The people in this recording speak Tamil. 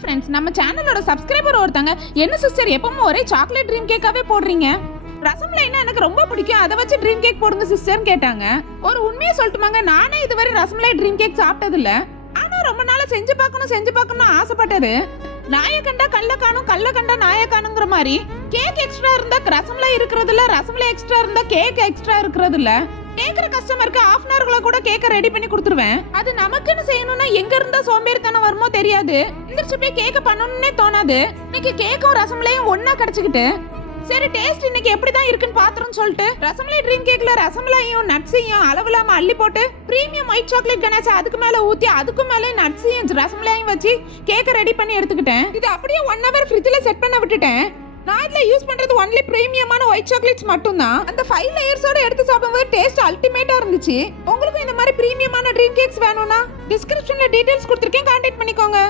ஃப்ரெண்ட்ஸ், நம்ம சேனலோட சப்ஸ்கிரைபர் ஒருத்தங்க, என்ன சிஸ்டர் எப்பவும் ஒரே சாக்லேட் ட்ரீம் கேக்காவே போடுறீங்க, ரசமலாய்னா எனக்கு ரொம்ப பிடிக்கும், அதை வச்சு ட்ரீம் கேக் போடுங்க சிஸ்டர்னு கேட்டாங்க. ஒரு உண்மையை சொல்லட்டுமாங்க, நானே இதுவரை ரசமலாய் ட்ரீம் கேக் சாப்பிட்டது இல்ல. ஆனா ரொம்ப நாளா செஞ்சு பார்க்கணும் ஆசைப்பட்டது. நாய கண்டா கல்ல காணும், கல்ல கண்டா நாய காணுங்கிற மாதிரி கேக் எக்ஸ்ட்ரா இருந்தா ரசமலாய் இருக்கிறது இல்ல, ரசமலாய் எக்ஸ்ட்ரா இருந்தா கேக் எக்ஸ்ட்ரா இருக்கிறது இல்ல. கேக்குற கஸ்டமருக்கு ½ hour குள்ள கூட கேக்க ரெடி பண்ணி கொடுத்துருவேன். அது நமக்குன்னு செய்யணும்னா எங்க இருந்தா சோம்பேறித்தனம் வருமோ தெரியாது. எந்திரிச்சு போய் கேக்க பண்ணணும்னே தோணாது. இன்னைக்கு கேக்கும் ரசமலாயும் ஒன்னா கிடைச்சுக்கிட்டு சரி டேஸ்ட் இன்னைக்கு எப்படிதான் இருக்குன்னு பாத்துறோம்னு சொல்லிட்டு ரசமலாய் ட்ரீம் கேக்ல ரசமலாயும் நட்ஸையும் அளவில்லாம அள்ளி போட்டு பிரீமியம் ஒயிட் சாக்லேட் கணேசா அதுக்கு மேல ஊத்தி அதுக்கு மேல நட்ஸையும் ரசமலாயும் வச்சு கேக்க ரெடி பண்ணி எடுத்துக்கிட்டேன். இது அப்படியே 1 hour ஃப்ரிட்ஜ்ல செட் பண்ண விட்டுட்டேன். நான் இதுல யூஸ் பண்றது ஒன்லி பிரீமியமான ஒயிட் சாக்லேட்ஸ் மட்டும் தான். அந்த 5 லேயர்ஸோட எடுத்து சாப்பிடும்போது டேஸ்ட் அல்டிமேட்டா இருந்துச்சு. உங்களுக்கும் இந்த மாதிரி பிரீமியமான ட்ரீம் கேக்ஸ் வேணும்னா டிஸ்கிரிப்ஷன்ல டீடைல்ஸ் கொடுத்திருக்கேன், கான்டாக்ட் பண்ணிக்கோங்க.